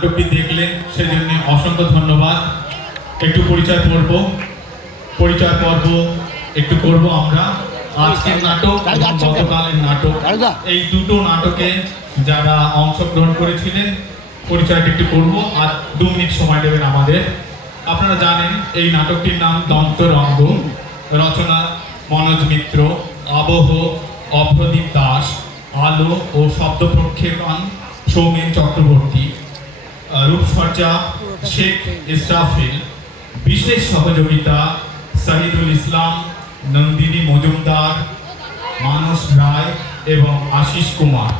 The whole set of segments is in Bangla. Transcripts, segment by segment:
নাটকটি দেখলেন সেজন্য অসংখ্য ধন্যবাদ। একটু পরিচয় পর্ব একটু করব আমরা। আজকের নাটক গতকালের নাটক, এই দুটো নাটকে যারা অংশগ্রহণ করেছিলেন পরিচয়টা একটু করব, আর 2 মিনিট সময় দেবেন আমাদের। আপনারা জানেন এই নাটকটির নাম দন্তরঙ্গ, রচনা মনোজ মিত্র, আবহ অভ্রদীপ দাস, আলো ও শব্দ প্রক্ষেপণ সৌমেন চক্রবর্তী, রূপসজ্জা শেখ ইসরাফিল, বিশেষ সহযোগিতা শহীদুল ইসলাম, নন্দিনী মজুমদার, মানস রায় এবং আশিস কুমার।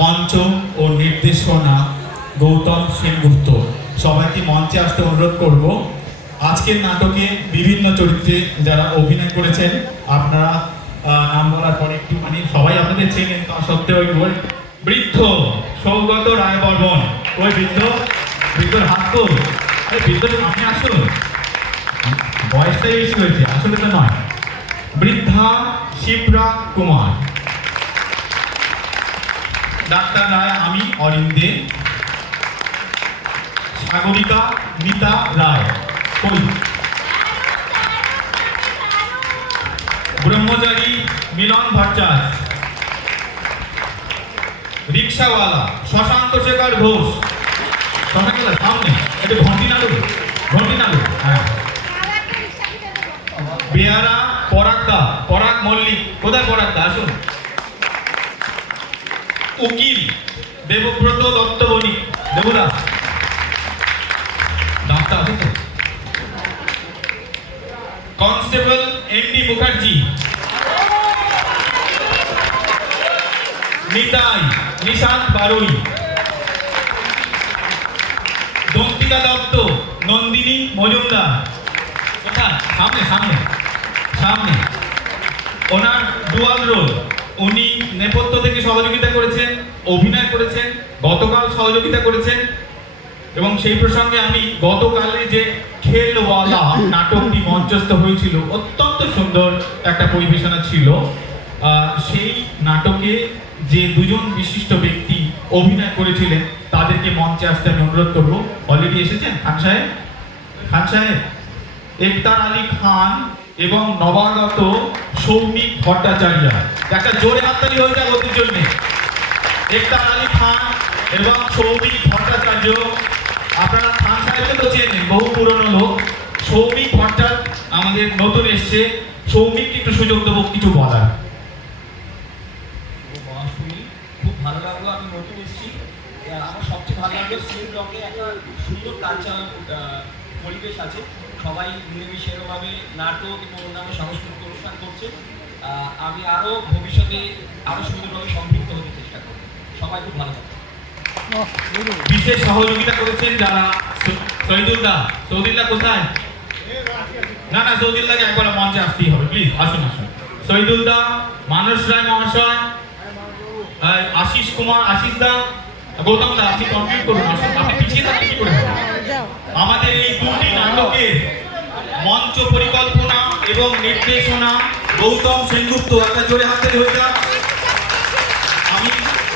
মঞ্চ ও নির্দেশনা গৌতম সেনগুপ্ত। সবাইকে মঞ্চে আসতে অনুরোধ করব। আজকের নাটকে বিভিন্ন চরিত্রে যারা অভিনয় করেছেন আপনারা নাম বলার পরে একটু সবাই আপনাদের চেনেন, তা সত্ত্বেও ওই বৃদ্ধ সৌগত রায় বর্মন, ওই বৃদ্ধর হাত তো বৃদ্ধ আপনি আসুন, বয়সটাই বেশি হয়েছে, আসলে তো নয়। বৃদ্ধা শিবরা কুমার, ডাক্তার রায় আমি অরিন্দে, সাগরিকা মিতা রায়, ব্রহ্মচারী মিলন ভট্টাচার্য, রিক্সাওয়ালা শশাঙ্ক শেখর ঘোষ, সামনে একটু ঘন্টি নাড়ু, হ্যাঁ। বেহারা পরাগ মল্লিক, কোথায় পরাগদা আসুন। উকিল দেবব্রত দত্ত বণিক, দেবদা ডাক্তার আছে তো। কনস্টেবল এমডি মুখার্জি, নিতাই নিশান্ত বারুই, দন্তিকা দত্ত নন্দিনী মজুমদার, কোথায় সামনে ওনার ডুয়াল রোল, উনি নেপথ্য থেকে সহযোগিতা করেছেন, অভিনয় করেছেন, গতকাল সহযোগিতা করেছেন। এবং সেই প্রসঙ্গে আমি গতকালে যে খেলওয়ালা নাটকটি মঞ্চস্থ হয়েছিল, অত্যন্ত সুন্দর একটা পরিবেশনা ছিল। সেই নাটকে যে দুজন বিশিষ্ট ব্যক্তি অভিনয় করেছিলেন তাদেরকে মঞ্চে আসতে আমি অনুরোধ করবো। অলরেডি এসেছেন খান সাহেব, একতার আলী খান এবং নবাগত সৌমিক ভট্টাচার্য। একটা জোরে হাততালি হয়ে যায় ওদের জন্য। একতার আলী খান এবং সৌমিক ভট্টাচার্য, আপনারা খান সাহেবকে তো চেনেন, বহু পুরনো লোক। সৌমিক ভট্টাচার্য আমাদের নতুন এসছে, সৌমিককে একটু সুযোগ দেবো কিছু বলার। খুব ভালো লাগলো, আমি নতুন এসেছি। আমার সবচেয়ে ভালো লাগলো সি ব্লকে একটা সুন্দর কালচার পরিবেশ আছে, সবাই মিলেমিশে এরকমভাবে নাটক এবং অন্যান্য সাংস্কৃতিক অনুষ্ঠান করছে। আমি আরও ভবিষ্যতে আরও সুন্দরভাবে সম্পৃক্ত হতে চেষ্টা করব। সবাই খুব ভালো থাকবে। বিশেষ সহযোগিতা করেছেন যারা, সৌদিল্লা কোথায়? না সৌদিল্লাকে একবার মঞ্চে আসতেই হবে, প্লিজ আসুন। শহীদুল্লাহ, মানস রায় মহাশয়, আশিস কুমার, আশিস দা, গৌতম দা, আপনি কমপ্লিট করুন। আপনি পিছিয়ে থাকলে কি করে হবে? আমাদের এই দুটি নাটকের মঞ্চ পরিকল্পনা এবং নির্দেশনা গৌতম সেনগুপ্ত। একটা জোরে হাতে হয়ে যাক। আমি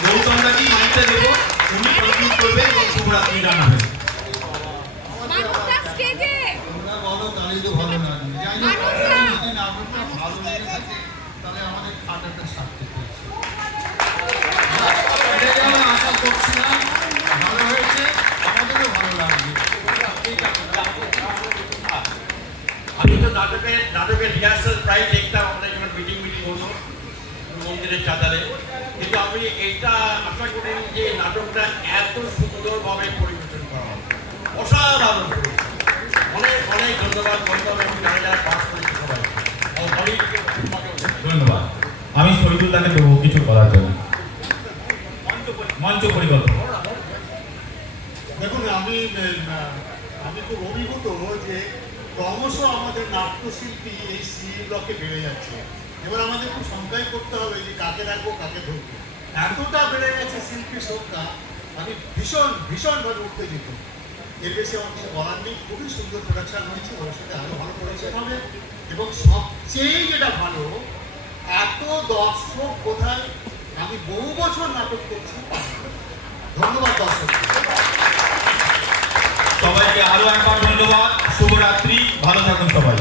গৌতম দাকে মাইকটা দেবো, উনি কমপ্লিট করবেন এবং শুভরাত্রি জানাবেন। আমি তো নাটকের রিহার্সাল প্রায় দেখতাম, আমরা যখন মিটিং হতো মন্দিরের চাঁদালে, কিন্তু আমি এইটা আশা করি যে নাটকটা এত সুন্দরভাবে পরিবেশন করা হবে, অসাধারণ করেছে। অনেক ধন্যবাদ বলতাম এবং যারা পাঠ করেছে সবাই ধন্যবাদ। আমি শহীদুল্লাহকে দেবো কিছু বলার জন্য। মঞ্চ পরিকল্পনা দেখুন, আমি খুব অভিভূত যে ক্রমশ আমাদের নাট্যশিল্পী এই সি ব্লকে বেড়ে যাচ্ছে। এবার আমাদের খুব সংখ্যায় করতে হবে যে কাকে রাখবো কাকে ধরবো। এতটা বেড়ে গেছে শিল্পীর সংখ্যা, আমি ভীষণভাবে উত্তেজিত। এর বেশি আমার কিছু বলার নেই। খুবই সুন্দর প্রোডাকশন হয়েছে, ভবিষ্যতে আরও ভালো প্রোডাকশন হবে। এবং সবচেয়ে যেটা ভালো, এত দর্শক বোধহয় আমি বহু বছর নাটক করছি। ধন্যবাদ দর্শক। সবাইকে আরো একবার ধন্যবাদ। শুভরাত্রি, ভালো থাকুন সবাই।